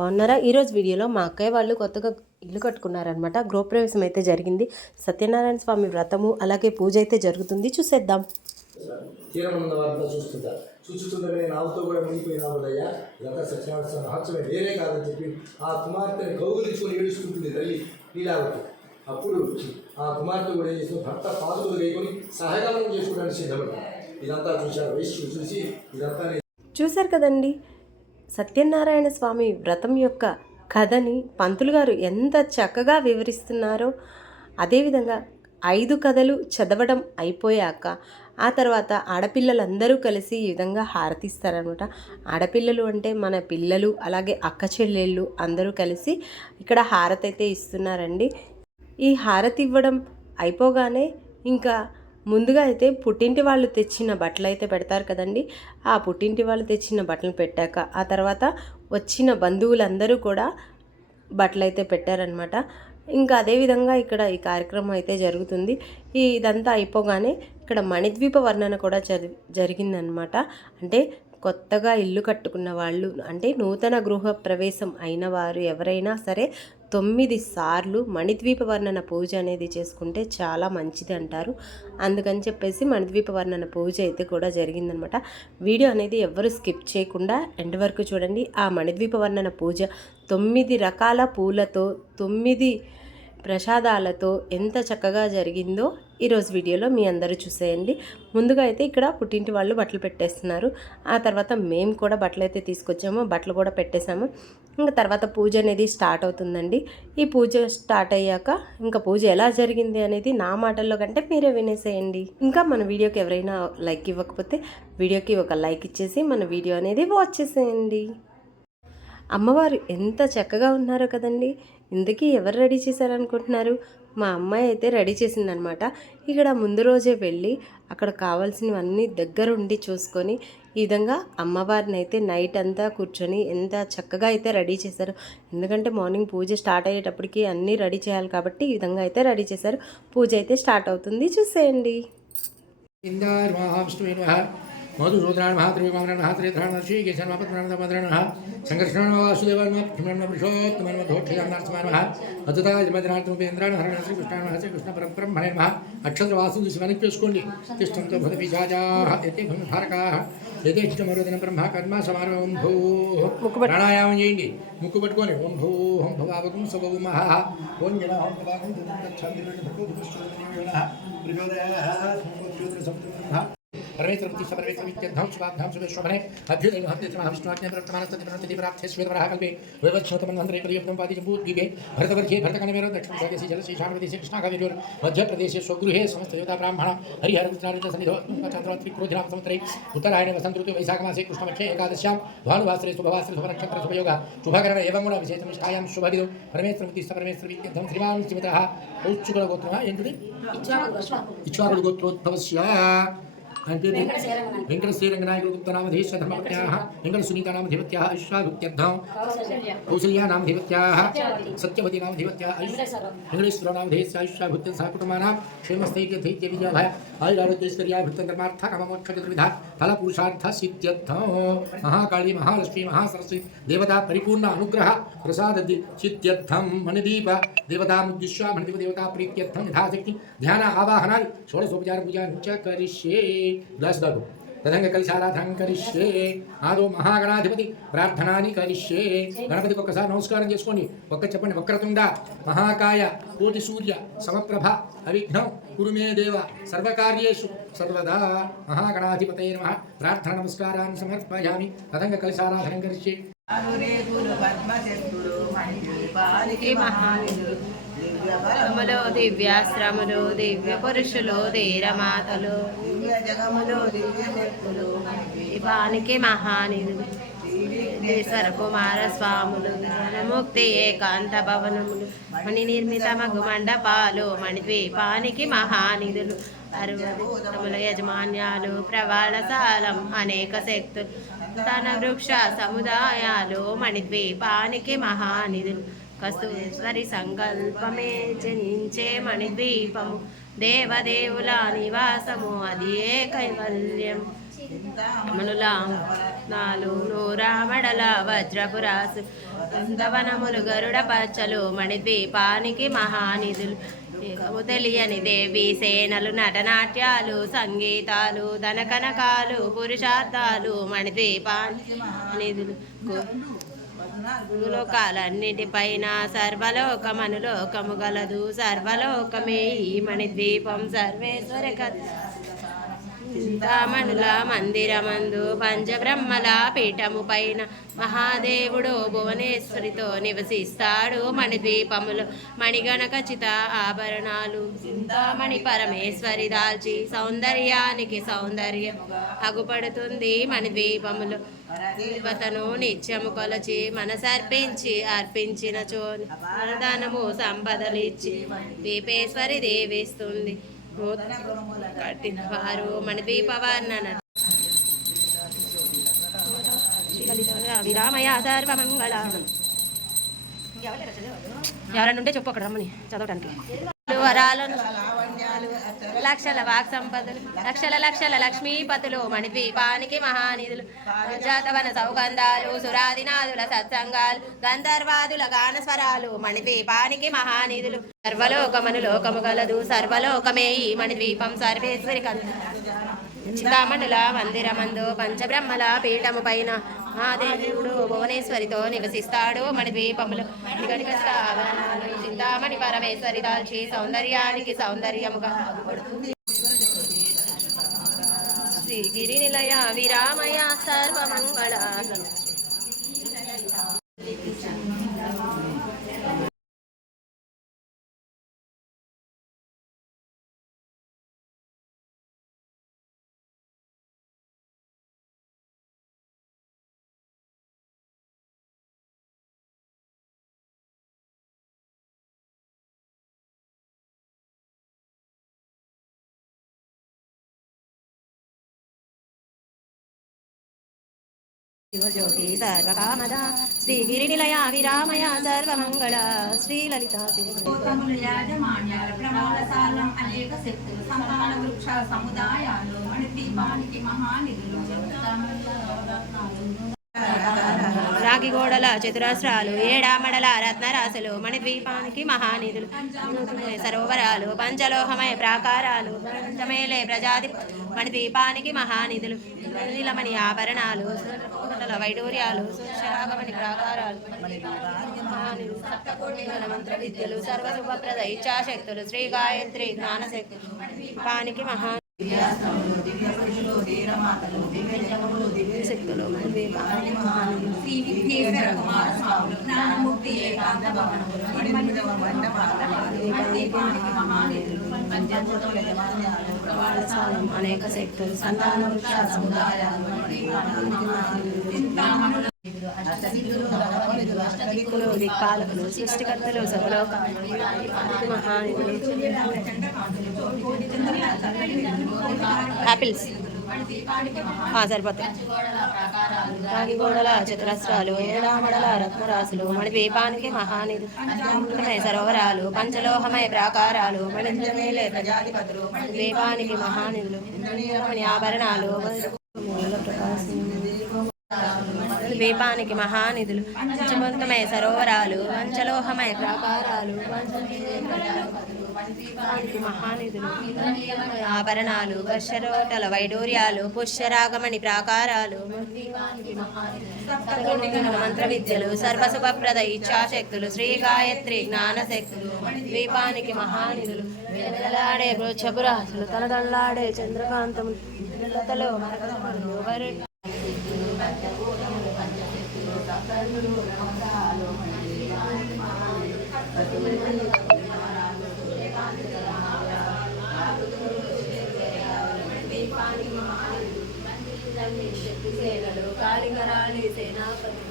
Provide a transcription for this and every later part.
బాగున్నారా? ఈరోజు వీడియోలో మా అక్కయ్య వాళ్ళు కొత్తగా ఇల్లు కట్టుకున్నారనమాట. గృహప్రవేశం అయితే జరిగింది. సత్యనారాయణ స్వామి వ్రతము అలాగే పూజ అయితే జరుగుతుంది. చూసేద్దాం. తీరమన్న వారంతా చూస్తుంటారు చూస్తుండగా నేను ఆవుతో కూడా మునిగిపోయినావులయ్యా ఇదంతా సత్యనారాయణ స్వామి మహత్సమే వేరే కాదని చెప్పి ఆ కుమార్తెని కౌగులించుకొని ఏడుస్తుంటుంది తల్లి. లీలావతి. అప్పుడు ఆ కుమార్తె కూడా ఏం చేసిన భర్త పాదులు వేయకొని సహగమనం చేసుకోవడానికి సిద్ధపడి ఇదంతా చూశారు. వైశ్యులు చూసి ఇదంతా చూశారు కదండి. సత్యనారాయణ స్వామి వ్రతం యొక్క కథని పంతులు గారు ఎంత చక్కగా వివరిస్తున్నారో అదేవిధంగా ఐదు కథలు చదవడం అయిపోయాక ఆ తర్వాత ఆడపిల్లలందరూ కలిసి ఈ విధంగా హారతిస్తారనమాట ఆడపిల్లలు అంటే మన పిల్లలు అలాగే అక్క చెల్లెళ్ళు అందరూ కలిసి ఇక్కడ హారతి అయితే ఇస్తున్నారండి. ఈ హారతి ఇవ్వడం అయిపోగానే ఇంకా ముందుగా అయితే పుట్టింటి వాళ్ళు తెచ్చిన బట్టలు అయితే పెడతారు కదండి. ఆ పుట్టింటి వాళ్ళు తెచ్చిన బట్టలు పెట్టాక ఆ తర్వాత వచ్చిన బంధువులందరూ కూడా బట్టలు అయితే పెట్టారనమాట ఇంకా అదేవిధంగా ఇక్కడ ఈ కార్యక్రమం అయితే జరుగుతుంది. ఈ ఇదంతా అయిపోగానే ఇక్కడ మణిద్వీప వర్ణన కూడా జరి జరిగిందనమాట అంటే కొత్తగా ఇల్లు కట్టుకున్న వాళ్ళు అంటే నూతన గృహ ప్రవేశం అయిన వారు ఎవరైనా సరే తొమ్మిది సార్లు మణిద్వీప వర్ణన పూజ అనేది చేసుకుంటే చాలా మంచిది అంటారు. అందుకని చెప్పేసి మణిద్వీప వర్ణన పూజ అయితే కూడా జరిగిందనమాట. వీడియో అనేది ఎవరు స్కిప్ చేయకుండా ఎండ్ వరకు చూడండి. ఆ మణిద్వీప వర్ణన పూజ తొమ్మిది రకాల పూలతో తొమ్మిది ప్రసాదాలతో ఎంత చక్కగా జరిగిందో ఈరోజు వీడియోలో మీ అందరూ చూసేయండి. ముందుగా అయితే ఇక్కడ పుట్టింటి వాళ్ళు బట్టలు పెట్టేస్తున్నారు. ఆ తర్వాత మేము కూడా బట్టలు అయితే తీసుకొచ్చాము. బట్టలు కూడా పెట్టేశాము. ఇంకా తర్వాత పూజ అనేది స్టార్ట్ అవుతుందండి. ఈ పూజ స్టార్ట్ అయ్యాక ఇంకా పూజ ఎలా జరిగింది అనేది నా మాటల్లో కంటే మీరే వినేసేయండి. ఇంకా మన వీడియోకి ఎవరైనా లైక్ ఇవ్వకపోతే వీడియోకి ఒక లైక్ ఇచ్చేసి మన వీడియో అనేది వాచ్ చేసేయండి. అమ్మవారు ఎంత చక్కగా ఉన్నారో కదండి. ఇంతకీ ఎవరు రెడీ చేశారనుకుంటున్నారు? మా అమ్మాయి అయితే రెడీ చేసిందనమాట. ఇక్కడ ముందు రోజే వెళ్ళి అక్కడ కావాల్సినవన్నీ దగ్గరుండి చూసుకొని ఈ విధంగా అమ్మవారిని అయితే నైట్ అంతా కూర్చొని ఎంత చక్కగా అయితే రెడీ చేశారు. ఎందుకంటే మార్నింగ్ పూజ స్టార్ట్ అయ్యేటప్పటికి అన్నీ రెడీ చేయాలి కాబట్టి ఈ విధంగా అయితే రెడీ చేశారు. పూజ అయితే స్టార్ట్ అవుతుంది. చూసేయండి. ఇందార్మహావిష్ణువేణ మధుసూదనాన్ మహాత్రివిమానాన్ మహాత్రేత్రాణర్షి కేశన్మపత్రాణమద్రాణ సంకర్షణ వాసుదేవాన్ భీమణ పురుషోత్తమన్ మధోక్షయాన్నార్సమాన్ మహా అద్భుతాజమద్రాణమేంద్రాన్ హరణ శ్రీ కృష్ణాన్ శ్రీ కృష్ణ పరబ్రహ్మణే మహా అక్షర వాసు చూసి వెనక్కి చూసుకోండి తిష్టంతో భూత పిశాచాః యతే భూమిధారకాః యథేష్టమరోదన బ్రహ్మ కర్మ సమారం భూ ప్రాణాయామం చేయండి ముక్కు పట్టుకొని ఓం భూ ఓం భవావకం సభవు మహా ఓం జన ఓం భవాకం పరమేశ్వర ప్రతిష్ట పరమేశ్వర విద్యాధాం శుభాభ్యాం శుభేశ్వరనే परमेश्वरवती सपरमेश्वरवित्यध्वं शुभाभ्यां शुभेश्वमने अभ्युदय महत्यत्मा विष्णुवाज्ञा प्रवर्तमानस्तति प्रणाति प्राप्ते श्वेतवराकल्पे वैवक्षतमन्धरे परियुक्तं पादि जम्बूद्वीपे भरतवर्गे भरतकणमेव दक्षिणभागेसि जलश्रीशामप्रदेशे कृष्णाकावेर्योर् मध्यप्रदेशे स्वगृहे समस्तयोता ब्राह्मण हरिहरकृष्णानन्द सन्निधौ चन्द्रवत्रिक्रोधिनां समुद्रे उत्तरायणे वसन्तऋतु वैशाखमासे कृष्णपक्षे एकादश्यां भानुवासरे शुभवासरे शुभनक्षत्र वेंकट श्रीरंगनायकुप्तनामधीश धमत्याः वेंकट सुनीतानाम महाकाली महालक्ष्मी महासरस्वती देवता परिपूर्ण अनुग्रह प्रसादति चित्यर्थं मणिदीप देवतामुद्दिश्य मणिदीप देवता प्रीत्यर्थं यथाशक्ति। ध्यान आवाहनादि षोडशोपचार पूजा च करिष्ये। గ్లాస్ దాగు తదంగ కలిశారాధనం కరిష్యే. ఆదో మహాగణాధిపతి ప్రార్థనాని కరిష్యే. గణపతికి ఒక్కసారి నమస్కారం చేసుకోండి. ఒక్క చెప్పండి వక్రతుండ మహాకాయ కోటి సూర్య సమప్రభ అవిఘ్నం కురుమే దేవ సర్వకార్యేషు సర్వదా. మహాగణాధిపతయ నమ. ప్రార్థన నమస్కారాన్ని సమర్పయామి. తదంగ కరిష్యే. పద్మశక్తులు మణిదీపానికి మహానిధులు శ్రమలో దివ్యాశ్రములు దివ్య పురుషులు ధీరమాతలు. దివ్య జగములు దివ్య శక్తులు దీపానికి మహానిధులు దేశర కుమార స్వాములు ముక్తి ఏకాంత భవనములు మణి నిర్మిత మగు మండపాలు మణిద్వీపానికి మహానిధులు అరువముల యజమాన్యాలు ప్రవాళశాలం అనేక శక్తులు. తన వృక్ష సముదాయాలు మణిద్వీపానికి మహానిధులు కస్తూరి సంకల్పమే జనించే మణిద్వీపము. దేవదేవుల నివాసము అది ఏ కైవల్యం నాలుగు రత్నాలు వజ్రపురాసు వృందవనములు గరుడ పచ్చలు మణిద్వీపానికి మహానిధులు. ఏకము తెలియని దేవి సేనలు నటనాట్యాలు సంగీతాలు ధనకనకాలు పురుషార్థాలు మణిద్వీపానికి నిధులు భూలోకాలన్నిటిపైన సర్వలోకమనులోకము గలదు. సర్వలోకమే ఈ మణిద్వీపం. సర్వేశ్వర చింతామణుల మందిరమందు పంచబ్రహ్మల పీఠము పైన మహాదేవుడు భువనేశ్వరితో నివసిస్తాడు మణిద్వీపములు మణిగణకచిత ఆభరణాలు. చింతామణి పరమేశ్వరి దాల్చి సౌందర్యానికి సౌందర్యం అగుపడుతుంది మణిద్వీపములు. దేవతను నిత్యము కొలచి మనసర్పించి అర్పించిన చోని వరదానము సంపదలిచ్చి దీపేశ్వరి దేవిస్తుంది. కట్టిన వారు మన దీపవర్ణన. విరామయ సర్వమంగళ. ఎవరైనా ఉంటే చెప్పు అక్కడ రమ్మని చదవటానికి. వరాలను లక్షల వాక్ సంపదలు లక్షల లక్షల లక్ష్మీపతులు మణిద్వీపానికి మహానిధులు జాతవన సౌగంధాలు సురాదినాదుల సత్సంగాలు గంధర్వాదుల గాన స్వరాలు మణిద్వీపానికి మహానిధులు. సర్వలోకమను లోకము గలదు సర్వలోకమే ఈ మణిద్వీపం సర్వేశ్వరి చింతామణుల మందిరమందు పంచబ్రహ్మల పీఠము పైన మహాదేవుడు భువనేశ్వరితో నివసిస్తాడు. మన ద్వీపములు గణిక చింతామణి పరమేశ్వరి దాల్చి సౌందర్యానికి సౌందర్యముగా శ్రీగిరి నిలయ విరామయ సర్వమంగళ శివజ్యోతి సర్వకామద శ్రీగిరి నిలయ విరామయ సర్వమంగళ శ్రీలలిత గోత్రముల యాజమాన్యాల ప్రమోదసాలం అనేక శక్తులు సంతాన వృక్ష సముదాయాలు మణిద్వీపానికి మహానిధులు రాగి గోడల చతురస్రాలు ఏడామడల రత్నరాశులు మణిద్వీపానికి మహానిధులు సరోవరాలు పంచలోహమయ ప్రాకారాలు పంచమేలే ప్రజాతి మణిద్వీపానికి మహానిధులు నీలమణి ఆభరణాలు కోటల వైడూర్యాలు శరాగమణి ప్రాకారాలు మంత్ర విద్యలు సర్వశుభప్రద ఇచ్చాశక్తులు శ్రీ గాయత్రి జ్ఞానశక్తులు పానికి మహా శక్తులు అనేక శక్తులు సంతాన సముదాయాలు అష్టదిక్కులు నవనిధులు దిక్పాలకులు సృష్టికర్తలు సర్వలోక యాపిల్స్ సరిపోతాయి. గోడల చతురస్రాలు ఏడామడల రత్నరాశులు మణి దీపానికి మహానిధి సరోవరాలు పంచలోహమయ ప్రాకారాలు మణింద్రమేలే ప్రజాధిపతులు దీపానికి మహానిధులు ఆభరణాలు ద్వీపానికి మహానిధులు. పంచభూతమయ సరోవరాలు పంచలోహమయ ప్రాకారాలు మహానిధులు ఆభరణాలు వర్షరోటల వైడూర్యాలు పుష్యరాగమణి ప్రాకారాలు మంత్ర విద్యలు సర్వశుభప్రద ఇచ్చాశక్తులు శ్రీ గాయత్రి జ్ఞానశక్తులు ద్వీపానికి మహానిధులు వెలలాడే వృక్షపురాసులు తలదల్లాడే చంద్రకాంతములు వరు మరకతములు వరు కాళింగరాళి సేనాపతి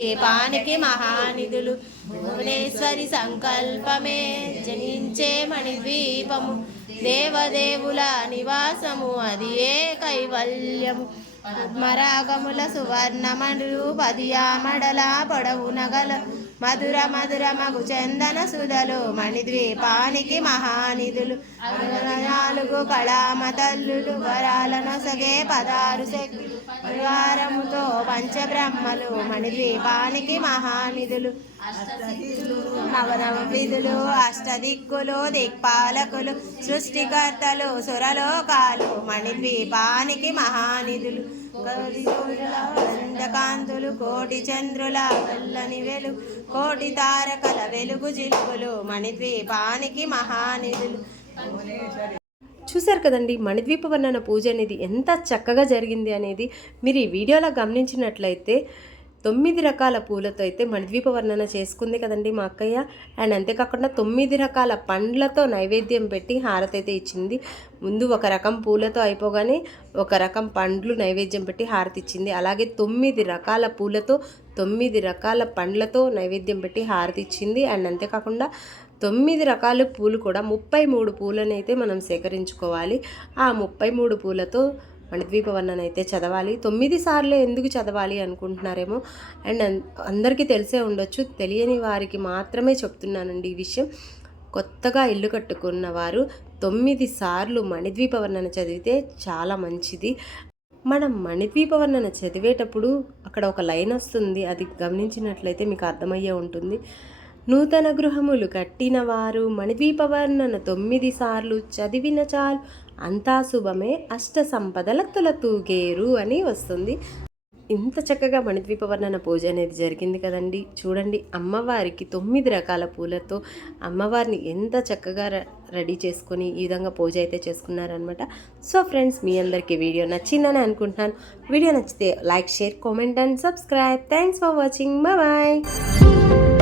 దీపానికి మహానిధులు. భువనేశ్వరి సంకల్పమే జనించే మణిద్వీపము. దేవదేవుల నివాసము అది ఏ కైవల్యము? పద్మరాగముల సువర్ణమణులు పదియామడల పొడవు నగల మధుర మధుర మగు చందన సుధలు మణిద్వీపానికి మహానిధులు. నాలుగు కళామ తల్లులు వరాలను సగే పదారు శక్తులు. పరివారముతో పంచబ్రహ్మలు మణిద్వీపానికి మహానిధులు. నవనవ విధులు అష్టదిక్కులు దిక్పాలకులు సృష్టికర్తలు సురలోకాలు మణిద్వీపానికి మహానిధులు. కోటి కోటి చంద్రుల వల్లని వెలుగు కోటి తారకల వెలుగు జిలుగులు మణిద్వీపానికి మహానిధులు. చూశారు కదండి మణిద్వీప వర్ణన పూజ అనేది ఎంత చక్కగా జరిగింది అనేది మీరు ఈ వీడియోలో గమనించినట్లయితే తొమ్మిది రకాల పూలతో అయితే మణిద్వీప వర్ణన చేసుకుంది కదండి మా అక్కయ్య. అండ్ అంతేకాకుండా తొమ్మిది రకాల పండ్లతో నైవేద్యం పెట్టి హారతి అయితే ఇచ్చింది. ముందు ఒక రకం పూలతో అయిపోగానే ఒక రకం పండ్లు నైవేద్యం పెట్టి హారతి ఇచ్చింది. అలాగే తొమ్మిది రకాల పూలతో తొమ్మిది రకాల పండ్లతో నైవేద్యం పెట్టి హారతి ఇచ్చింది. అండ్ అంతేకాకుండా తొమ్మిది రకాల పూలు కూడా ముప్పై మూడు పూలను అయితే మనం సేకరించుకోవాలి. ఆ ముప్పై మూడు పూలతో మణిద్వీప వర్ణన అయితే చదవాలి. తొమ్మిది సార్లు ఎందుకు చదవాలి అనుకుంటున్నారేమో అండ్ అందరికీ తెలిసే ఉండొచ్చు. తెలియని వారికి మాత్రమే చెప్తున్నానండి ఈ విషయం. కొత్తగా ఇల్లు కట్టుకున్న వారు తొమ్మిది సార్లు మణిద్వీప వర్ణన చదివితే చాలా మంచిది. మనం మణిద్వీప వర్ణన చదివేటప్పుడు అక్కడ ఒక లైన్ వస్తుంది. అది గమనించినట్లయితే మీకు అర్థమయ్యే ఉంటుంది. నూతన గృహములు కట్టినవారు మణిద్వీపవర్ణన వర్ణన తొమ్మిది సార్లు చదివిన చాలు. అంతా శుభమే అష్ట సంపదల తూగేరు అని వస్తుంది. ఇంత చక్కగా మణిద్వీపవర్ణన పూజ అనేది జరిగింది కదండి. చూడండి అమ్మవారికి తొమ్మిది రకాల పూలతో అమ్మవారిని ఎంత చక్కగా రెడీ చేసుకొని ఈ విధంగా పూజ అయితే చేసుకున్నారనమాట సో ఫ్రెండ్స్ మీ అందరికీ వీడియో నచ్చిందని అనుకుంటున్నాను. వీడియో నచ్చితే like share comment and subscribe. Thanks for watching. Bye.